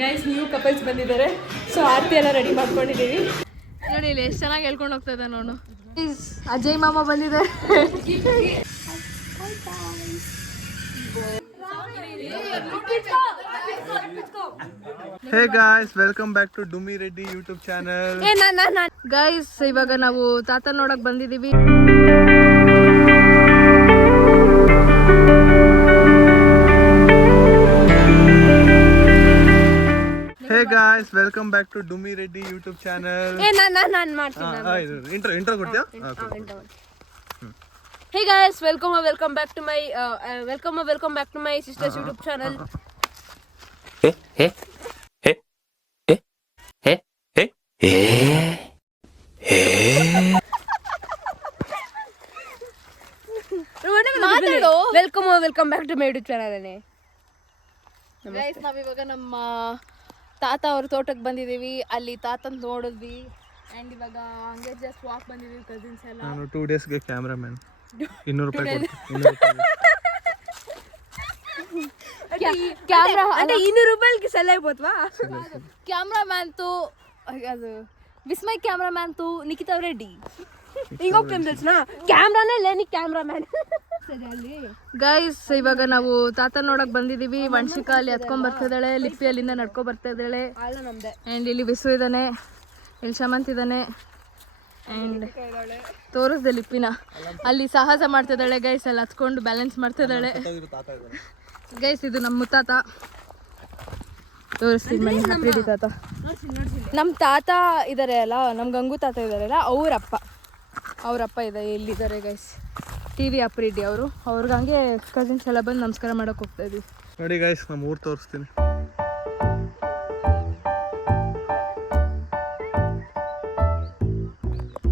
Guys new couples ಬಂದಿದ್ದಾರೆ. So ಆರತಿ ಎಲ್ಲ ready ಮಾಡ್ಕೊಂಡಿದ್ದೀವಿ. ನೋಡಿ ಇಲ್ಲಿ ಎಷ್ಟು ಚೆನ್ನಾಗಿ ಹೇಳ್ಕೊಂಡು ಹೋಗ್ತಾ ಇದೆ ನೋಡು. ಅಜಯ್ ಮಾಮ ಬಂದಿದ್ದಾರೆ. Hey guys, welcome back to Dumi Reddy YouTube channel. Guys ಇವಾಗ ನಾವು ತಾತ ನೋಡಕ್ ಬಂದಿದ್ದೀವಿ. Hey guys, welcome back to Dumi Reddy YouTube channel. ನಾನು ಮಾಡ್ತೀನಿ. intro ಕೊಡ್ತೀಯಾ? Hey guys, welcome back to my sister's YouTube channel. Welcome back to my YouTube channel. Guys ನಾವಿವಾಗ ನಮ್ಮ ತಾತ ಅವ್ರ ತೋಟಕ್ಕೆ ಬಂದಿದ್ದೀವಿ. ಅಲ್ಲಿ ತಾತನ್ ನೋಡಿದ್ವಿ ಆ್ಯಂಡ್ ಇವಾಗ ಹಂಗೆ ಜಸ್ಟ್ ವಾಕ್ ಬಂದಿದ್ದೀವಿ ಕಸಿನ್ಸ್ ಎಲ್ಲ. ನಾನು 2 ಡೇಸ್ಗೆ ಕ್ಯಾಮ್ರಾಮನ್ 200 ರೂಪಾಯಿ ಕ್ಯಾಮ್ರಾ అంటే 200 రూపాయలకి సెల్ అయిపోతవా? కెమెరామ్యాన్ తో అది విస్మయ్ కెమెరామ్యాన్ తో నిఖితా రెడ్డి. ఇంకొక టైం తెలుసున కెమెరానే లేని కెమెరామ్యాన్. ಗೈಸ್ ಇವಾಗ ನಾವು ತಾತ ನೋಡಕ್ ಬಂದಿದೀವಿ. ವಂಶಿಕಾ ಅಲ್ಲಿ ಹತ್ಕೊಂಡ್ ಬರ್ತಿದ್ದಾಳೆ, ಲಿಪ್ಪಿ ಅಲ್ಲಿಂದ ನಡ್ಕೊ ಬರ್ತಾ ಇದ್ದಾಳೆ ಆ್ಯಂಡ್ ಇಲ್ಲಿ ವಿಸು ಇದ್ದಾನೆ, ಇಲ್ಲಿ ಶಮಂತ್ ಇದ್ದಾನೆ ಆ್ಯಂಡ್ ತೋರಿಸ್ದೆ ಲಿಪ್ಪಿನ ಅಲ್ಲಿ ಸಾಹಸ ಮಾಡ್ತಿದ್ದಾಳೆ. ಗೈಸ್ ಅಲ್ಲಿ ಹತ್ಕೊಂಡು ಬ್ಯಾಲೆನ್ಸ್ ಮಾಡ್ತಿದ್ದಾಳೆ. ಗೈಸ್ ಇದು ನಮ್ಮ ಮುತ್ತಾತ, ತೋರಿಸ್ತೀನಿ ಮನೆ ಹಪ್ಪಿಡಿ ತಾತ. ನಮ್ಮ ತಾತ ಇದ್ದಾರೆ ಅಲ್ಲ, ನಮ್ಮ ಗಂಗು ತಾತ ಇದ್ದಾರಲ್ಲ, ಅವರಪ್ಪ ಇದೆ ಇಲ್ಲಿದ್ದಾರೆ ಗೈಸ್. TV ಅಪ್ರಿಡಿ ಅವರು. ಅವ್ರಿಗೆ ಹಂಗೆ ಕಸಿನ್ಸ್ ಎಲ್ಲ ಬಂದು ನಮಸ್ಕಾರ ಮಾಡಕ್ಕೆ ಹೋಗ್ತಾ ಇದ್ವಿ. ನೋಡಿ ಗೈಸ್ ನಮ್ಮ ಊರು ತೋರಿಸ್ತೀನಿ.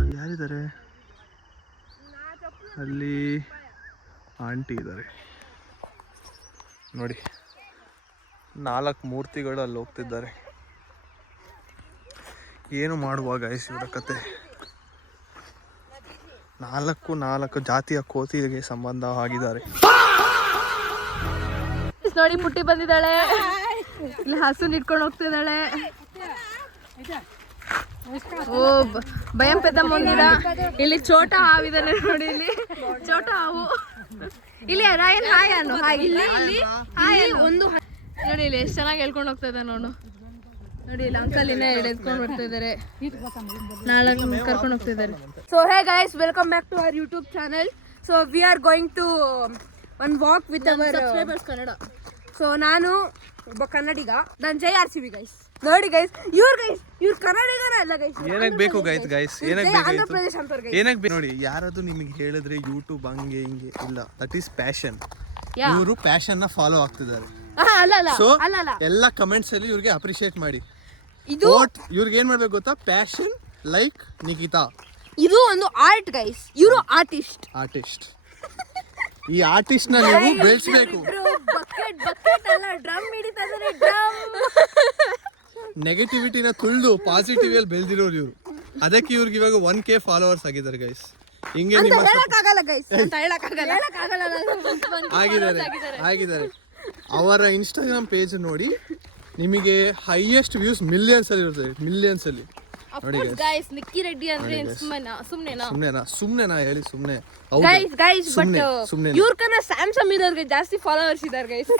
ಅಲ್ಲಿ ಯಾರಿದ್ದಾರೆ? ಅಲ್ಲಿ ಆಂಟಿ ಇದ್ದಾರೆ ನೋಡಿ. 4 ಮೂರ್ತಿಗಳು ಅಲ್ಲಿ ಹೋಗ್ತಿದ್ದಾರೆ. ಏನು ಮಾಡುವ ಗೈಸ್ ಇವರ ಕತೆ. 4 ಜಾತಿಯ ಕೋತಿಗೆ ಸಂಬಂಧ ಆಗಿದ್ದಾರೆ. ನೋಡಿ ಪುಟ್ಟಿ ಬಂದಿದ್ದಾಳೆ, ಇಲ್ಲಿ ಹಸು ಇಟ್ಕೊಂಡು ಹೋಗ್ತಿದ್ದಾಳೆ. ಓ ಭಯಂ ಪೆದ್ದ ಮುಂದಿದ. ಇಲ್ಲಿ ಚೋಟ ಹಾವಿದಾನೆ ನೋಡಿ, ಇಲ್ಲಿ ಚೋಟ ಹಾವು. ಇಲ್ಲಿ ರಾಯನ್ ಹಾಯ್ ಅನ್ನು ಇಲ್ಲಿ ಒಂದು ನೋಡಿ ಇಲ್ಲಿ ಎಷ್ಟು ಚೆನ್ನಾಗಿ ಹೇಳ್ಕೊಂಡು ಹೋಗ್ತಾ ಇದೆ ನೋಡು. ನೋಡಿ ಇಲ್ಲಿ ಅಂಕಲ್ ಇನ್ನೇ ಎತ್ಕೊಂಡು ಬರ್ತಾ ಇದ್ದಾರೆ, ನಾಳೆ ಕರ್ಕೊಂಡು ಹೋಗ್ತಿದ್ದಾರೆ. So hey guys, welcome back to our YouTube channel. So we are going to one walk with our subscribers Kannada. ಸೊ ನಾನು ಒಬ್ಬ ಕನ್ನಡಿಗ, ನಾನು ಜೈ RCB ಗೈಸ್. ನೋಡಿ ಗೈಸ್, ಇವ್ರು ಕನ್ನಡಿಗನ ಅಲ್ಲ ಗೈಸ್. ಏನಕ್ಕೆ ಬೇಕು ಗೈಸ್ ಆಂಧ್ರ ಪ್ರದೇಶ ಅಂತ ಏನಕ್ಕೆ ಬೇಕು ನೋಡಿ. ಯಾರಾದ್ರೂ ನಿಮಗೆ ಹೇಳಿದ್ರೆ ಯೂಟ್ಯೂಬ್ ಹಂಗೆ ಹಿಂಗೆ ಇಲ್ಲ, ದಟ್ ಈಸ್ ಪ್ಯಾಷನ್. ಇವರು ಪ್ಯಾಷನ್ ನ ಫಾಲೋ ಆಗ್ತಿದ್ದಾರೆ. ಸೊ ಎಲ್ಲ ಕಮೆಂಟ್ಸ್ ಅಲ್ಲಿ ಇವ್ರಿಗೆ ಅಪ್ರಿಶಿಯೇಟ್ ಮಾಡಿ. ಇದು ಇವ್ರಿಗೆ ಏನ್ ಮಾಡ್ಬೇಕು ಗೊತ್ತಾ? Passion like Nikhita. ಇದು ಒಂದು ಆರ್ಟ್ ಗೈಸ್. ಇವರು ಆರ್ಟಿಸ್ಟ್. ಈ ಆರ್ಟಿಸ್ಟ್ ನ ನೀವು ಬೆಳೆಸಬೇಕು. ಬಕೆಟ್ ಅಲ್ಲ, ಡ್ರಮ್ ಹಿಡಿತಾ ಇದ್ದಾರೆ, ಡ್ರಮ್. ನೆಗೆಟಿವಿಟಿನ ತುಳಿದು ಪಾಸಿಟಿವ್ ಅಲ್ಲಿ ಬೆಳೆದಿರೋರು ಇವರು. ಅದಕ್ಕೆ ಇವ್ರಿಗೆ ಇವಾಗ 1K ಫಾಲೋವರ್ಸ್ ಆಗಿದ್ದಾರೆ ಗೈಸ್. ಹಿಂಗೆ ಆಗಿದ್ದಾರೆ. ಅವರ ಇನ್ಸ್ಟಾಗ್ರಾಮ್ ಪೇಜ್ ನೋಡಿ, ನಿಮಗೆ ಹೈಯೆಸ್ಟ್ ವ್ಯೂಸ್ ಮಿಲಿಯನ್ಸ್ ಅಲ್ಲಿ ಇರ್ತದೆ, ಮಿಲಿಯನ್ಸ್ ಅಲ್ಲಿ. ನೋಡಿ ಗೈಸ್, ನಿಕ್ಕಿ ರೆಡ್ಡಿ ಅಂದ್ರೆ ಸುಮ್ನೆನಾ ಹೇಳಿ? ಸುಮ್ನೆ ಗೈಸ್ ಬಟ್ ಇವ್ರಕನ ಸ್ಯಾಮ್ಸಮ್ ಇರೋರ್ಗೆ ಜಾಸ್ತಿ ಫಾಲೋವರ್ಸ್ ಇದ್ದಾರೆ ಗೈಸ್.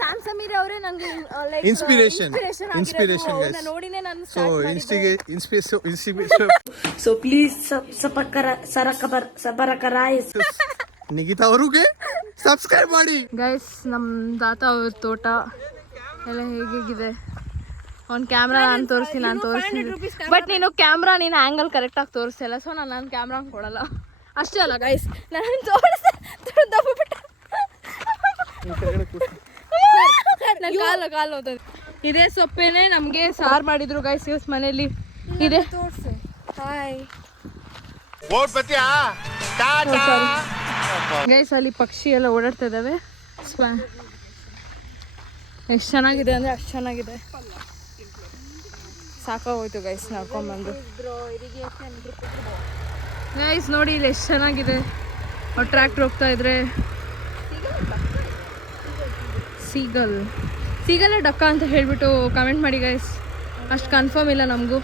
ಸ್ಯಾಮ್ಸಮ್ ಅವರೇ ನಂಗೆ ಲೈಕ್ ಇನ್ಸ್ಪಿರೇಷನ್ ಗೈಸ್. ನೋಡಿನೇ ನಾನು so inspiration. So please Nikhita ಅವ್ರಿಗೆ ಸಬ್ಸ್ಕ್ರೈಬ್ ಮಾಡಿ ಗೈಸ್. ನಮ್ಮ ತಾತ ಅವ್ರ ತೋಟ ಎಲ್ಲ ಹೇಗಿದೆ. ಅವ್ನು ಕ್ಯಾಮ್ರಾ ನಾನು ತೋರಿಸ್ತೀನಿ. ಬಟ್ ನೀನು ಕ್ಯಾಮ್ರಾ ನೀನು ಆ್ಯಂಗಲ್ ಕರೆಕ್ಟಾಗಿ ತೋರಿಸ್ತಿಲ್ಲ, ಸೊ ನಾನು ಕ್ಯಾಮ್ರಾ ಕೊಡಲ್ಲ. ಅಷ್ಟೇ ಅಲ್ಲ ಗೈಸ್, ನಾನು ಕಾಲು ಹೋಗ್ತದೆ. ಇದೇ ಸೊಪ್ಪೇನೆ ನಮಗೆ ಸಾರು ಮಾಡಿದ್ರು ಗೈಸ್ ಇವತ್ತು ಮನೇಲಿ. ಇದೆ ಗೈಸ್, ಅಲ್ಲಿ ಪಕ್ಷಿ ಎಲ್ಲ ಓಡಾಡ್ತಾ ಇದ್ದಾವೆ. ಎಷ್ಟು ಚೆನ್ನಾಗಿದೆ ಅಂದರೆ ಅಷ್ಟು ಚೆನ್ನಾಗಿದೆ. ಸಾಕಾಗೋಯ್ತು ಗೈಸ್ ನಡ್ಕೊಂಡ್ಬಂದು. ಗೈಸ್ ನೋಡಿ ಇಲ್ಲಿ ಎಷ್ಟು ಚೆನ್ನಾಗಿದೆ. ಟ್ರ್ಯಾಕ್ಟರ್ ಹೋಗ್ತಾ ಇದ್ರೆ ಸೀಗಲ್ ಸಿಗಲ್ಲ ಡಕ್ಕ ಅಂತ ಹೇಳ್ಬಿಟ್ಟು ಕಮೆಂಟ್ ಮಾಡಿ ಗೈಸ್. ಅಷ್ಟು ಕನ್ಫರ್ಮ್ ಇಲ್ಲ ನಮಗೂ.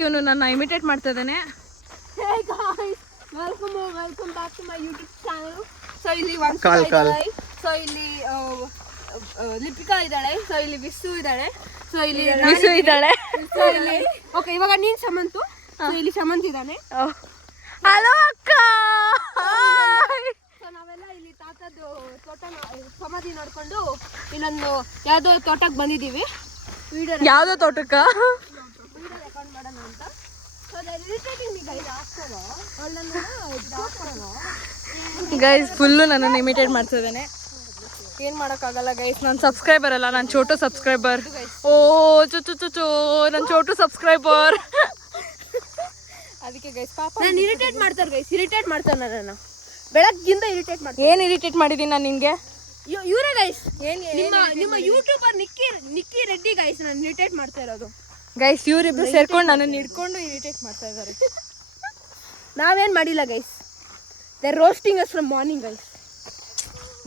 ಇವನು ನನ್ನ ಇಮಿಟೇಟ್ ಮಾಡ್ತಾ ಇದ್ದಾನೆ. Welcome back to my YouTube channel. So ಇಲ್ಲಿ ಸೊ ಇಲ್ಲಿ ಲಿಪಿಕಾ ಇದ್ದಾಳೆ, ಸೊ ಇಲ್ಲಿ ವಿಸ್ಸು ಇದ್ದಾಳೆ, ಸೊ ಇಲ್ಲಿ ಸೊ ಇಲ್ಲಿ ಓಕೆ ಇವಾಗ ನೀನ್ ಸಮಂತು, ಸೊ ಇಲ್ಲಿ ಸಮಂತ್ ಇದ್ದಾನೆ. ಹಲೋ ಅಕ್ಕ. ಸೊ ನಾವೆಲ್ಲ ಇಲ್ಲಿ ತಾತದ್ದು ತೋಟ ಸಮಾಧಿ ನೋಡ್ಕೊಂಡು ಇಲ್ಲೊಂದು ಯಾವುದೋ ತೋಟಕ್ಕೆ ಬಂದಿದ್ದೀವಿ. ಯಾವ್ದೋ ತೋಟಕ್ಕ ರೆಕಾರ್ಡ್ ಮಾಡೋಣ ಅಂತ. ಸೊ ಇರಿಟೇಟಿಂಗ್ ಮೀ ಗೈಸ್ ಆಗ್ತಾರೋ ಗೈಸ್ ಫುಲ್ಲು ನನ್ನನ್ನು ಇಮಿಟೇಟ್ ಮಾಡ್ತಾ ಇದ್ದಾನೆ. ಏನು ಮಾಡೋಕ್ಕಾಗಲ್ಲ ಗೈಸ್, ನಾನು ಸಬ್ಸ್ಕ್ರೈಬರ್ ಅಲ್ಲ, ನಾನು ಚೋಟು ಸಬ್ಸ್ಕ್ರೈಬರ್. ಓ ಚು ನನ್ನ ಚೋಟು ಸಬ್ಸ್ಕ್ರೈಬರ್. ಅದಕ್ಕೆ ಗೈಸ್ ಪಾಪ ನಾನು ಇರಿಟೇಟ್ ಮಾಡ್ತಾರೆ ಗೈಸ್, ಇರಿಟೇಟ್ ಮಾಡ್ತಾರೆ ನನ್ನನ್ನು ಬೆಳಗ್ಗಿಂದ ಇರಿಟೇಟ್ ಮಾಡ್ತಾರೆ. ಏನು ಇರಿಟೇಟ್ ಮಾಡಿದ್ದೀನಿ ನಾನು ನಿನಗೆ? ಇವರೇ ಗೈಸ್, ನಿಮ್ಮ ಯೂಟ್ಯೂಬರ್ ನಿಕ್ಕಿ ರೆಡ್ಡಿ ಗೈಸ್ ನಾನು ಇರಿಟೇಟ್ ಮಾಡ್ತಾ ಇರೋದು. ಗೈಸ್ ಇವರಿಬ್ರು ಸೇರ್ಕೊಂಡು ನನ್ನನ್ನು ಹಿಡ್ಕೊಂಡು ಇರಿಟೇಟ್ ಮಾಡ್ತಾ ಇದ್ದಾರೆ. ನಾವೇನು ಮಾಡಿಲ್ಲ guys, they roasting us from morning guys.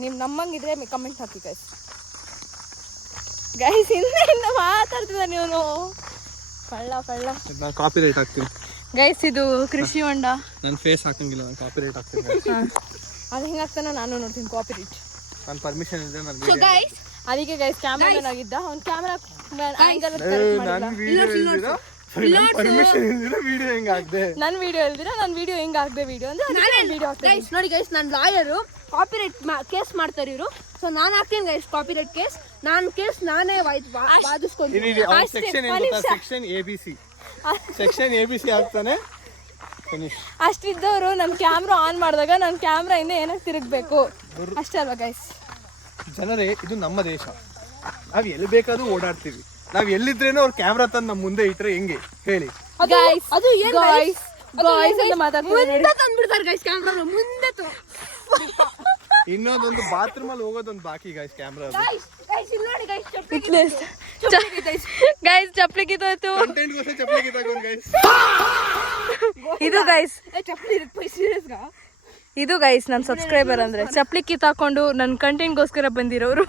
ನೀವು ನಮ್ಮಂಗಿದ್ರೆ ಕಮೆಂಟ್ ಹಾಕಿ ಗೈಸ್. ಗೈಸ್ ಇನ್ನ ಮಾತಾಡ್ತಿದ್ದ ನೀವು ಫಳ್ಳ ನಾನು ಕಾಪಿರೈಟ್ ಹಾಕ್ತೀನಿ ಗೈಸ್. ಇದು ಕೃಷಿ ಹೊಂಡ. ನನ್ನ ಫೇಸ್ ಹಾಕಂಗಿಲ್ಲ, ನಾನು ಕಾಪಿರೈಟ್ ಹಾಕ್ತೀನಿ. ಅದು ಹೆಂಗೆ ಹಾಕ್ತಾನೋ ನಾನು ನೋಡ್ತೀನಿ ಕಾಪಿರೈಟ್. ನನ್ನ ಪರ್ಮಿಷನ್ ಇದೆ. ಸೊ ಗೈಸ್ ಅದಕ್ಕೆ ಗೈಸ್ ಕ್ಯಾಮ್ರಾಮನ್ ಆಗಿದ್ದ, ಅವ್ನು ಕ್ಯಾಮ್ರಾ ಆಂಗಲ್ ನನ್ನ ವಿಡಿಯೋ ಹೇಳ್ದಿರಾ, ನನ್ನ ವಿಡಿಯೋ ಹೆಂಗೆ ಹಾಕ್ದೆ ವಿಡಿಯೋ ಅಂದ್ರೆ ಗೈಸ್ ನೋಡಿ ಗೈಸ್, ನನ್ನ ಲಾಯರು ಕಾಪಿರೈಟ್ ಕೇಸ್ ಮಾಡ್ತಾರೆ ಇವರು. ಸೊ ನಾನು ಹಾಕ್ತೀನಿ ಗೈಸ್ ಕಾಪಿರೈಟ್ ಕೇಸ್. ನಾನೇ ವಾದಿಸ್ಕೊಂತೀನಿ. ಸೆಕ್ಷನ್ ABC ಆಗ್ತಾನೆ. ಅಷ್ಟಿದ್ದವರು ನನ್ನ ಕ್ಯಾಮ್ರಾ ಆನ್ ಮಾಡಿದಾಗ ನನ್ನ ಕ್ಯಾಮ್ರಾ ಇನ್ನೂ ಏನಕ್ಕೆ ತಿರುಗಬೇಕು ಅಷ್ಟೇ ಅಲ್ವಾ ಗೈಸ್? ಜನರೇ, ಇದು ನಮ್ಮ ದೇಶ, ನಾವು ಎಲ್ಲಿ ಬೇಕಾದ್ರೂ ಓಡಾಡ್ತೀವಿ. ನಾವು ಎಲ್ಲಿದ್ರೇನೋ ಅವ್ರ ಕ್ಯಾಮ್ರಾ ತಂದು ನಮ್ಮ ಮುಂದೆ ಇಟ್ರೆ ಹೆಂಗೆ ಹೇಳಿ? ಗೈಸ್ ಅದು ಏನು ಗೈಸ್ ಅಂತ ಮಾತಾಡ್ತಾರೆ, ತಂದ್ಬಿಡ್ತಾರೆ ಗೈಸ್ ಕ್ಯಾಮ್ರಾ ಮುಂದೆ. ಇನ್ನೊಂದೊಂದು ಬಾತ್ರೂಮ್ ಅಲ್ಲಿ ಹೋಗೋದೊಂದು ಬಾಕಿ ಗೈಸ್ ಕ್ಯಾಮ್ರಾ. ಗೈಸ್ ಚಪ್ಪಲಿ ಕಿತ್ತೋಯ್ತು. ಕಂಟೆಂಟ್ ಗೋಸ್ಕರ ಚಪ್ಪಲಿ ಕಿತ್ತಾಕೊಂಡು ಗೈಸ್. ಇದು ಗೈಸ್ ನನ್ನ ಸಬ್ಸ್ಕ್ರೈಬರ್ ಅಂದ್ರೆ ಚಪ್ಪಲಿ ಕಿತ್ತಾಕೊಂಡು ನನ್ನ ಕಂಟೆಂಟ್ಗೋಸ್ಕರ ಬಂದಿರೋರು.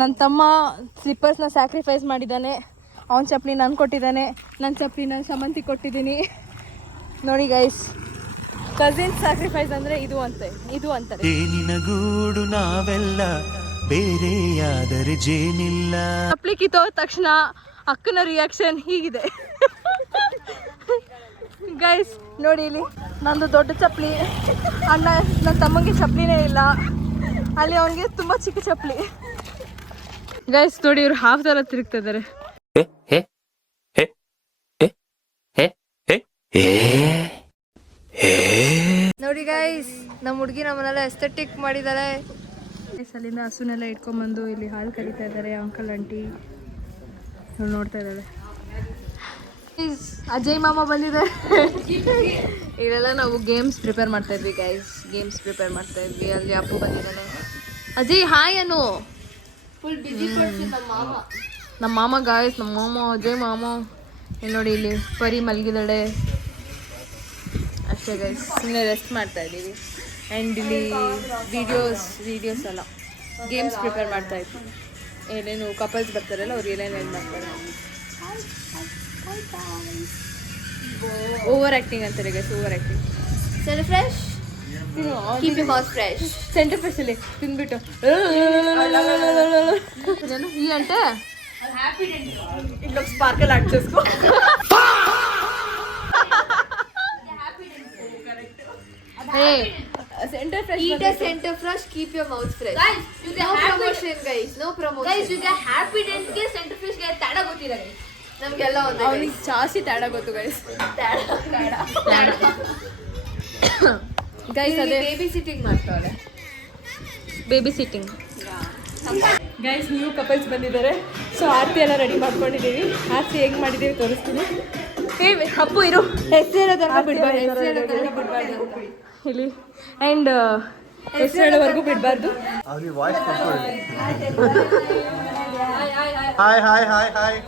ನನ್ನ ತಮ್ಮ ಸ್ಲಿಪ್ಪರ್ಸ್ನ ಸ್ಯಾಕ್ರಿಫೈಸ್ ಮಾಡಿದ್ದಾನೆ. ಅವನ ಚಪ್ಪಲಿ ನಾನು ಕೊಟ್ಟಿದ್ದಾನೆ, ನನ್ನ ಚಪ್ಪಲಿ ನಾನು ಸಮಂತಿ ಕೊಟ್ಟಿದ್ದೀನಿ. ನೋಡಿ ಗೈಸ್, ಕಸಿನ್ ಸ್ಯಾಕ್ರಿಫೈಸ್ ಅಂದ್ರೆ ಇದು ಅಂತಾರೆ. ನಿನಗೂಡು ನಾವೆಲ್ಲ ಬೇರೆಯಾದರೆ ಜೇನಿಲ್ಲ. ಚಪ್ಪಲಿ ಕಿತ್ತೋದ ತಕ್ಷಣ ಅಕ್ಕನ ರಿಯಾಕ್ಷನ್ ಹೀಗಿದೆ ಗೈಸ್. ನೋಡಿ ಇಲ್ಲಿ ನಂದು ದೊಡ್ಡ ಚಪ್ಪಲಿ, ಅಣ್ಣ ನನ್ನ ತಮ್ಮಂಗೆ ಚಪ್ಪಲಿನೇ ಇಲ್ಲ, ಅಲ್ಲಿ ಅವನಿಗೆ ತುಂಬ ಚಿಕ್ಕ ಚಪ್ಪಲಿ. ಗೈಸ್ ನೋಡಿ ಇವ್ರು ಹಾಫ್ ತರ ತಿರುಗ್ತಾ ಇದ್ದಾರೆ. ನೋಡಿ ಗೈಸ್, ನಮ್ಮ ಹುಡುಗಿ ನಮ್ಮನ್ನೆಲ್ಲ ಎಸ್ಥೆಟಿಕ್ ಮಾಡಿದ್ದಾರೆ. ಅಲ್ಲಿಂದ ಹಸುನೆಲ್ಲ ಇಟ್ಕೊಂಡ್ಬಂದು ಇಲ್ಲಿ ಹಾಲು ಕರಿತಾ ಇದ್ದಾರೆ ಅಂಕಲ್ ಆಂಟಿ ನೋಡ್ತಾ ಇದ್ದಾಳೆ. ಅಜಯ್ ಮಾಮ ಬಂದಿದ್ದಾರೆ. ಇಲ್ಲೆಲ್ಲ ನಾವು ಗೇಮ್ಸ್ ಪ್ರಿಪೇರ್ ಮಾಡ್ತಾ ಇದ್ವಿ ಗೈಸ್, ಅಲ್ಲಿ ಅಪ್ಪು ಬಂದಿದ್ದಾನೆ. ಅಜಯ್ ಹಾಯ್ ಅನು. ಫುಲ್ ಬಿಜಿ ನಮ್ಮ ಮಾಮ ಗಾಯ್ಸ್, ನಮ್ಮ ಮಾಮ ಅಜಯ್ ಮಾಮ. ಇಲ್ಲಿ ನೋಡಿ ಇಲ್ಲಿ ಪರಿ ಮಲಗಿದಾಳೆ ಅಷ್ಟೇ ಗೈಸ್. ಸುಮ್ಮನೆ ರೆಸ್ಟ್ ಮಾಡ್ತಾ ಇದ್ದೀವಿ. ಆ್ಯಂಡ್ ಇಲ್ಲಿ ವಿಡಿಯೋಸ್ ಅಲ್ಲ ಗೇಮ್ಸ್ ಪ್ರಿಪೇರ್ ಮಾಡ್ತಾ ಇದ್ವಿ. ಏನೇನು ಕಪಲ್ಸ್ ಬರ್ತಾರಲ್ಲ ಅವ್ರು ಏನೇನು ಮಾಡ್ತಾರೆ. ಓವರ್ ಆ್ಯಕ್ಟಿಂಗ್ ಅಂತಾರೆ guys, over acting. Centre fresh, keep your mouth fresh. Centre fresh ಅಲ್ಲಿ ತಿಂದ್ಬಿಟ್ಟು ಈ అంటే ఇట్లా స్పార్కల్ యాడ్ చేసుకో. Hey, center fresh. Eat a center fresh, keep your mouth fresh. Guys, you get no promotion guys, no promotion. Guys, you get happy dent ಗೆ center fresh ಗೆ ತಡ ಗೊತ್ತಿಲ್ಲ guys. ನಮಗೆಲ್ಲ ಒಂದೇ. ಅವನಿಗೆ ಜಾಸ್ತಿ ತಡ ಗೊತ್ತು ಗೈಸ್. ಗೈಸ್ ಅದೇ ಬೇಬಿ ಸಿಟ್ಟಿಂಗ್ ಮಾಡ್ತಾಳೆ. Baby sitting guys. New couples ಬಂದಿದ್ದಾರೆ. ಸೊ ಆರತಿ ಎಲ್ಲ ರೆಡಿ ಮಾಡ್ಕೊಂಡಿದ್ದೀವಿ. ಆರತಿ ಹೆಂಗೆ ಮಾಡಿದ್ದೀವಿ ತೋರಿಸ್ತೀನಿ. ಹಪ್ಪು ಇರು, ಹೆಸರು ಬಿಡಬಾರ್ದು ಇಲ್ಲಿ. ಆ್ಯಂಡ್ ಹೆಸರು ಹೇಳೋವರೆಗೂ ಬಿಡಬಾರ್ದು. Hi hi hi hi.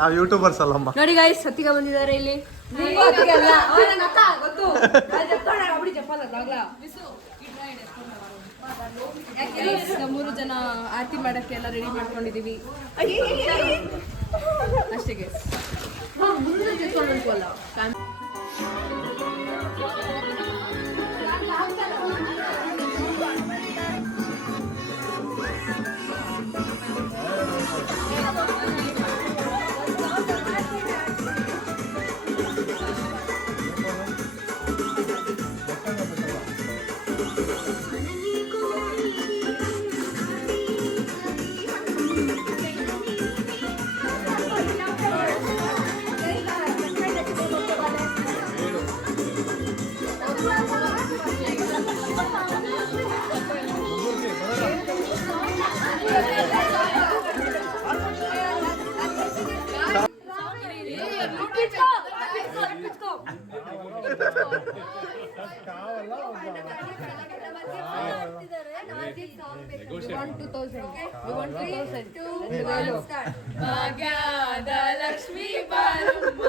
ನಾವು ಯೂಟ್ಯೂಬರ್ಸ್ ಅಲ್ಲಮ್ಮ. ನೋಡಿ ಗೈಸ್ ಸತ್ತಿಗ ಬಂದಿದ್ದಾರೆ ಇಲ್ಲಿ. ಮೂರು ಜನ ಆರತಿ ಮಾಡಕ್ಕೆ ಎಲ್ಲ ರೆಡಿ ಮಾಡ್ಕೊಂಡಿದೀವಿ ಅಷ್ಟೇ ಗೈಸ್. ಭಾಗ್ಯದ ಲಕ್ಷ್ಮೀ ಬಾರಮ್ಮ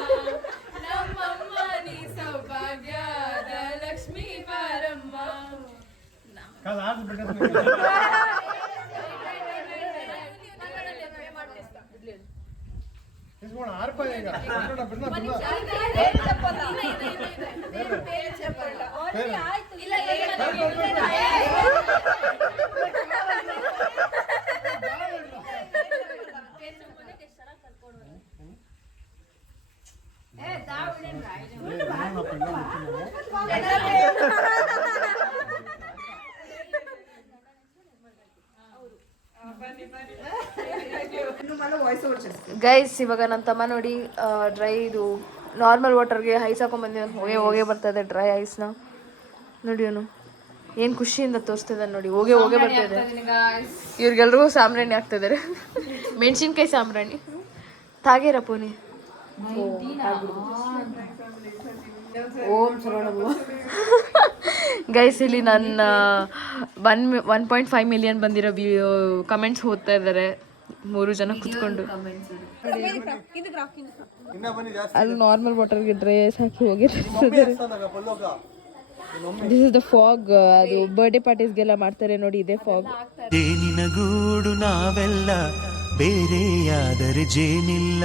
ನಮ್ಮಮ್ಮ ನೀ ಸೌಭಾಗ್ಯದ ಲಕ್ಷ್ಮೀ ಬಾರಮ್ಮ. ಗೈಸ್ ಇವಾಗ ನನ್ನ ತಮ್ಮ ನೋಡಿ ಡ್ರೈ ಇದು ನಾರ್ಮಲ್ ವಾಟರ್ಗೆ ಐಸ್ ಹಾಕೊಂಡ್ಬಂದಿ ಹೋಗೇ ಬರ್ತಾ ಇದೆ ಡ್ರೈ ಐಸ್ನ ನೋಡಿ. ಅವನು ಏನು ಖುಷಿಯಿಂದ ತೋರಿಸ್ತಿದ್ದಾನೆ ನೋಡಿ. ಹೋಗೇ ಬರ್ತಾ ಇದೆ. ಇವ್ರಿಗೆಲ್ರಿಗೂ ಸಾಂಬ್ರಾಣಿ ಆಗ್ತಿದ್ದಾರೆ. ಮೆಣಸಿನ್ಕಾಯಿ ಸಾಂಬ್ರಾಣಿ ತಾಗೇರ ಪೋನಿ. ಗೈಸ್ ಇಲ್ಲಿ ನನ್ನ 1.5 ಮಿಲಿಯನ್ ಬಂದಿರೋ ಕಮೆಂಟ್ಸ್ ಓದ್ತಾ ಇದ್ದಾರೆ 3 ಜನ ಕುತ್ಕೊಂಡು. ಅಲ್ಲಿ ನಾರ್ಮಲ್ ವಾಟರ್ಗೆ ಡ್ರೈ ಐಸ್ ಹಾಕಿ ಹೋಗಿರ್ತಾರೆ. This is the fog. ಅದು ಬರ್ಡೇ ಪಾರ್ಟೀಸ್ಗೆಲ್ಲ ಮಾಡ್ತಾರೆ ನೋಡಿ, ಇದೇ ಫಾಗ್. ಜೇನಿನ ಗೂಡು ನಾವೆಲ್ಲ ಬೇರೆಯಾದರೆ ಜೇನಿಲ್ಲ.